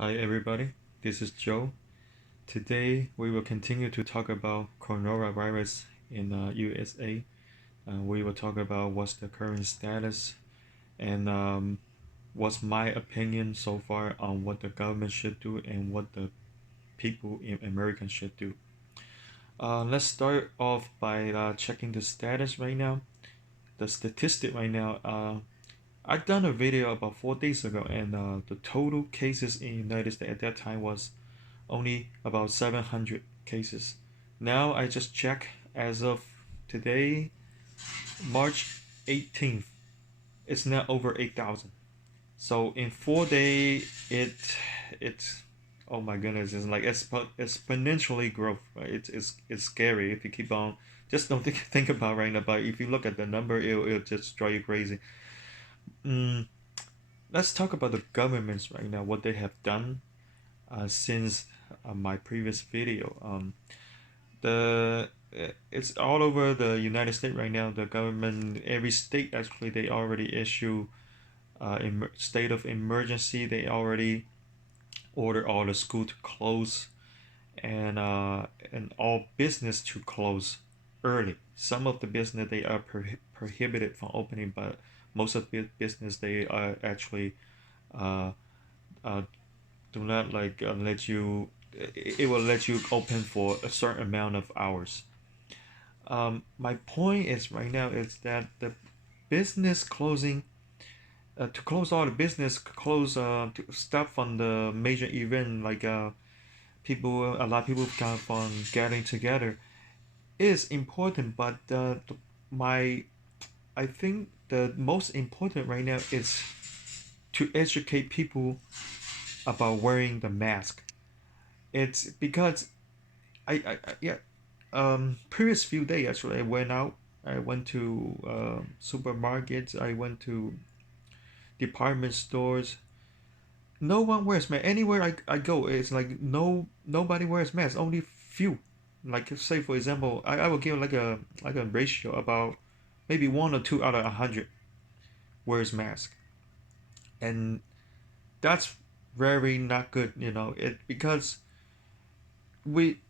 Hi everybody, this is Joe. Today we will continue to talk about coronavirus in USA. We will talk about what's the current status and what's my opinion so far on what the government should do and what the people in America should do. Let's start off by checking the status right now. The statistic right now. I done a video about 4 days ago, and the total cases in United States at that time was only about 700 cases. Now I just check as of today, March 18th, it's now over 8,000. So in 4 days, it's oh my goodness, it's like exponentially growth. Right? It's scary if you keep on. Just don't think about right now. But if you look at the number, it'll just drive you crazy. Mm, let's talk about the governments right now. What they have done since my previous video. The It's all over the United States right now. The government, every state actually, they already issue state of emergency. They already order all the school to close and all business to close early. Some of the business they are prohibited from opening, but most of the business they are actually uh, uh, do not let you. It will let you open for a certain amount of hours. My point is right now is that the business closing to close all the business, close to stop from the major event like people a lot of people come from getting together is important, but my I think the most important right now is to educate people about wearing the mask. It's because yeah, previous few days actually I went out. I went to supermarkets. I went to department stores. No one wears mask. Anywhere I go, it's like nobody wears mask. Only few. Like say for example, I will give like a ratio about maybe 1 or 2 out of 100 wears mask, and that's very not good. It because we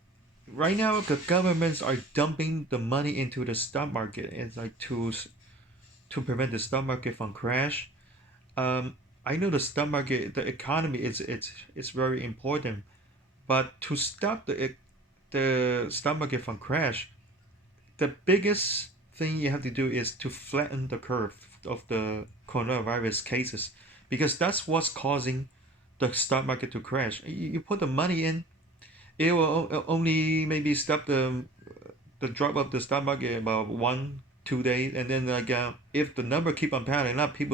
right now the governments are dumping the money into the stock market. It's like to prevent the stock market from crash. I know the stock market, the economy it's very important, but to stop the stock market from crash, the biggest thing you have to do is to flatten the curve of the coronavirus cases, because that's what's causing the stock market to crash. You put the money in, it will only maybe stop the drop of the stock market about 1 2 days, and then if the number keep on piling up, keep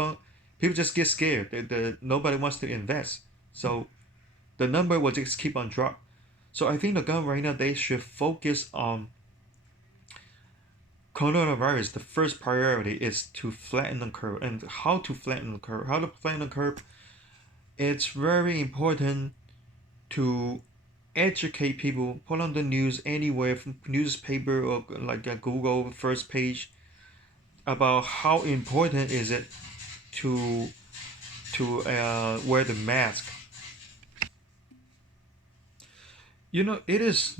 on people just get scared. Nobody wants to invest, so the number will just keep on drop. So I think the government right now they should focus on coronavirus. The first priority is to flatten the curve, and how to flatten the curve. How to flatten the curve? It's very important to educate people, put on the news anywhere from newspaper or like a Google first page about how important is it to wear the mask. It is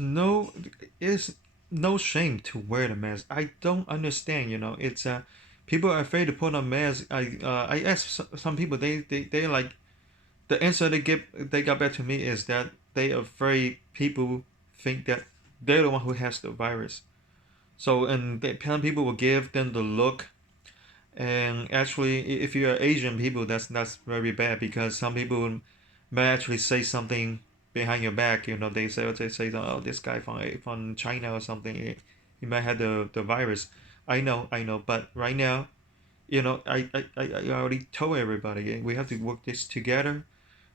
no shame to wear the mask. I don't understand. It's people are afraid to put on mask. I asked some people. They like the answer they got back to me is that they afraid people think that they're the one who has the virus. So and some people will give them the look, and actually, if you're Asian people, that's very bad, because some people may actually say something behind your back. They say, oh, this guy from China or something. He might have the virus. I know, but right now, I already told everybody we have to work this together.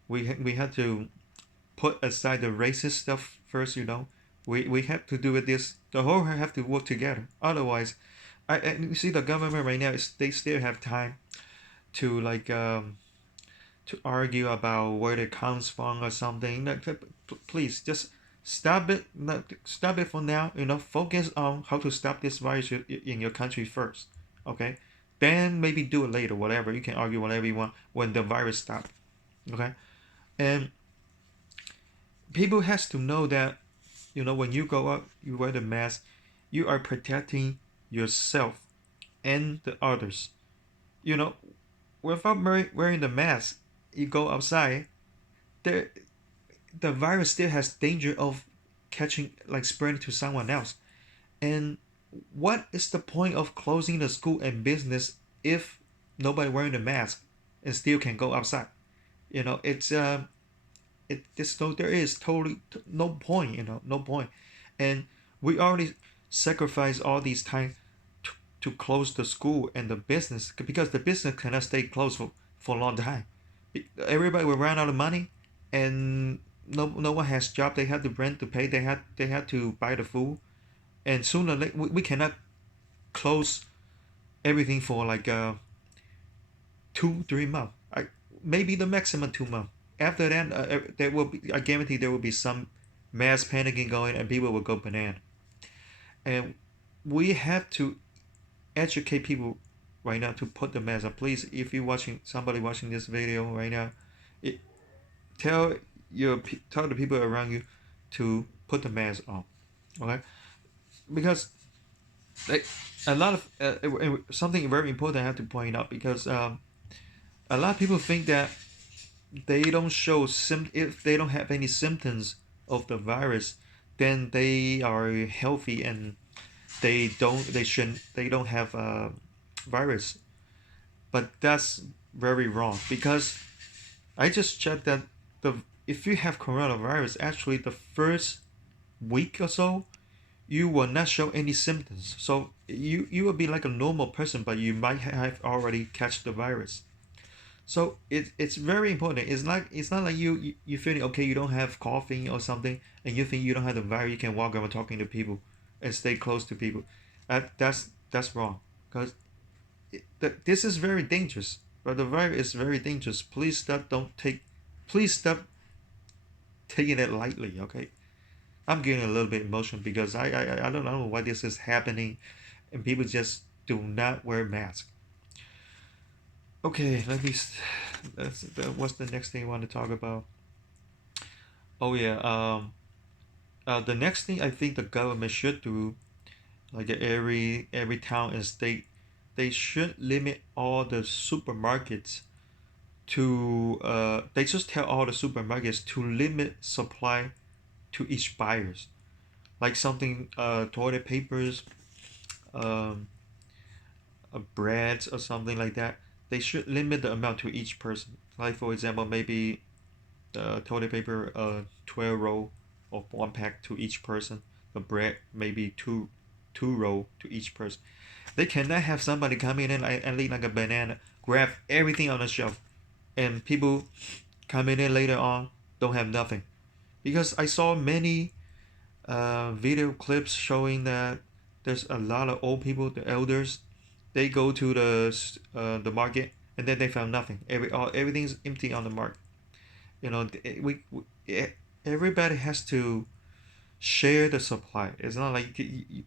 We have to put aside the racist stuff first. We have to do with this. The whole have to work together. Otherwise, you see the government right now is they still have time to to argue about where it comes from or something. Please just stop it. Stop it for now. Focus on how to stop this virus in your country first. Okay, then maybe do it later. Whatever, you can argue whatever you want when the virus stops. Okay. And people has to know that, when you go out, you wear the mask, you are protecting yourself and the others. You know, without wearing the mask, you go outside, there the virus still has danger of catching, like spreading to someone else. And what is the point of closing the school and business if nobody wearing a mask and still can go outside? It's there is totally no point. No point. And we already sacrifice all these time to close the school and the business, because the business cannot stay closed for a long time. Everybody will run out of money, and no one has job. They have the rent to pay. They had to buy the food, and sooner we cannot close everything for like 2 3 months. Maybe the maximum 2 months. After that, there will be. I guarantee there will be some mass panicking going, and people will go banana. And we have to educate people right now to put the mask on. Please, if you're watching, somebody watching this video right now, it, tell tell the people around you to put the mask on. Okay, because like a lot of something very important I have to point out, because a lot of people think that they don't show if they don't have any symptoms of the virus, then they are healthy, and they don't have virus. But that's very wrong, because I just checked that the if you have coronavirus, actually the first week or so, you will not show any symptoms. So you will be like a normal person, but you might have already catch the virus. So it's very important. It's not like you feeling okay, you don't have coughing or something, and you think you don't have the virus, you can walk around talking to people and stay close to people. That's wrong, because this is very dangerous. But the virus is very dangerous. Please stop taking it lightly. Okay, I'm getting a little bit emotional, because I don't know why this is happening, and people just do not wear masks. Okay, what's the next thing I want to talk about? Oh yeah, the next thing I think the government should do, like every town and state, they should limit all the supermarkets to they just tell all the supermarkets to limit supply to each buyers, like something toilet papers, um, breads or something like that. They should limit the amount to each person. Like for example, maybe toilet paper 12 roll of one pack to each person. The bread maybe two roll to each person. They cannot have somebody come in and leave like a banana, grab everything on the shelf, and people coming in later on don't have nothing. Because I saw many video clips showing that there's a lot of old people, the elders, they go to the market, and then they found nothing. Everything's empty on the market. We everybody has to share the supply. It's not like you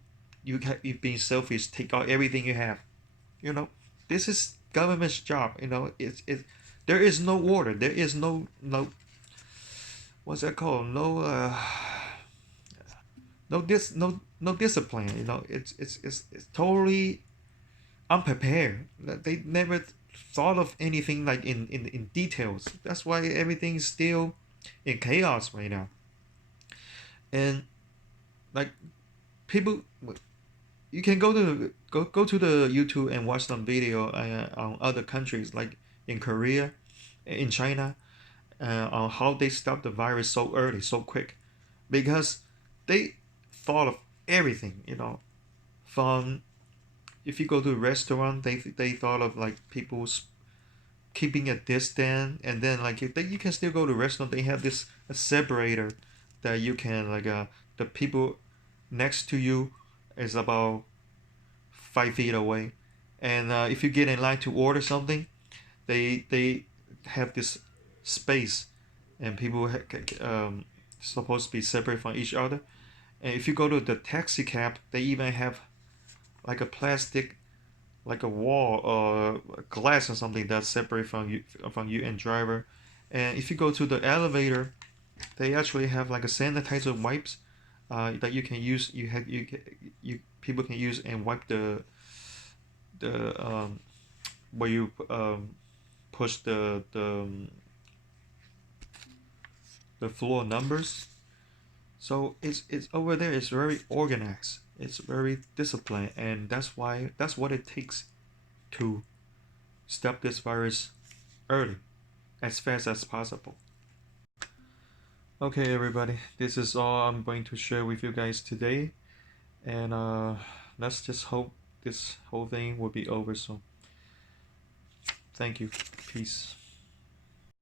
being selfish, take out everything you have. You know, this is government's job. There is no order. There is no what's that called? No discipline. It's totally unprepared. They never thought of anything like in details. That's why everything's still in chaos right now. And like people, you can go to the YouTube and watch some video on other countries, like in Korea, in China, on how they stopped the virus so early, so quick, because they thought of everything. From if you go to a restaurant, they thought of like people's keeping a distance, and then like you can still go to a restaurant. They have this a separator that you can like the people next to you is about 5 feet away, and if you get in line to order something, they have this space, and people supposed to be separate from each other. And if you go to the taxi cab, they even have like a plastic, like a wall or glass or something that's separate from you and driver. And if you go to the elevator, they actually have like a sanitizer wipes that you can use. You people can use and wipe the where you push the floor numbers. So it's over there. It's very organized. It's very disciplined, and that's what it takes to stop this virus early, as fast as possible. Okay, everybody, this is all I'm going to share with you guys today, and let's just hope this whole thing will be over soon. Thank you. Peace.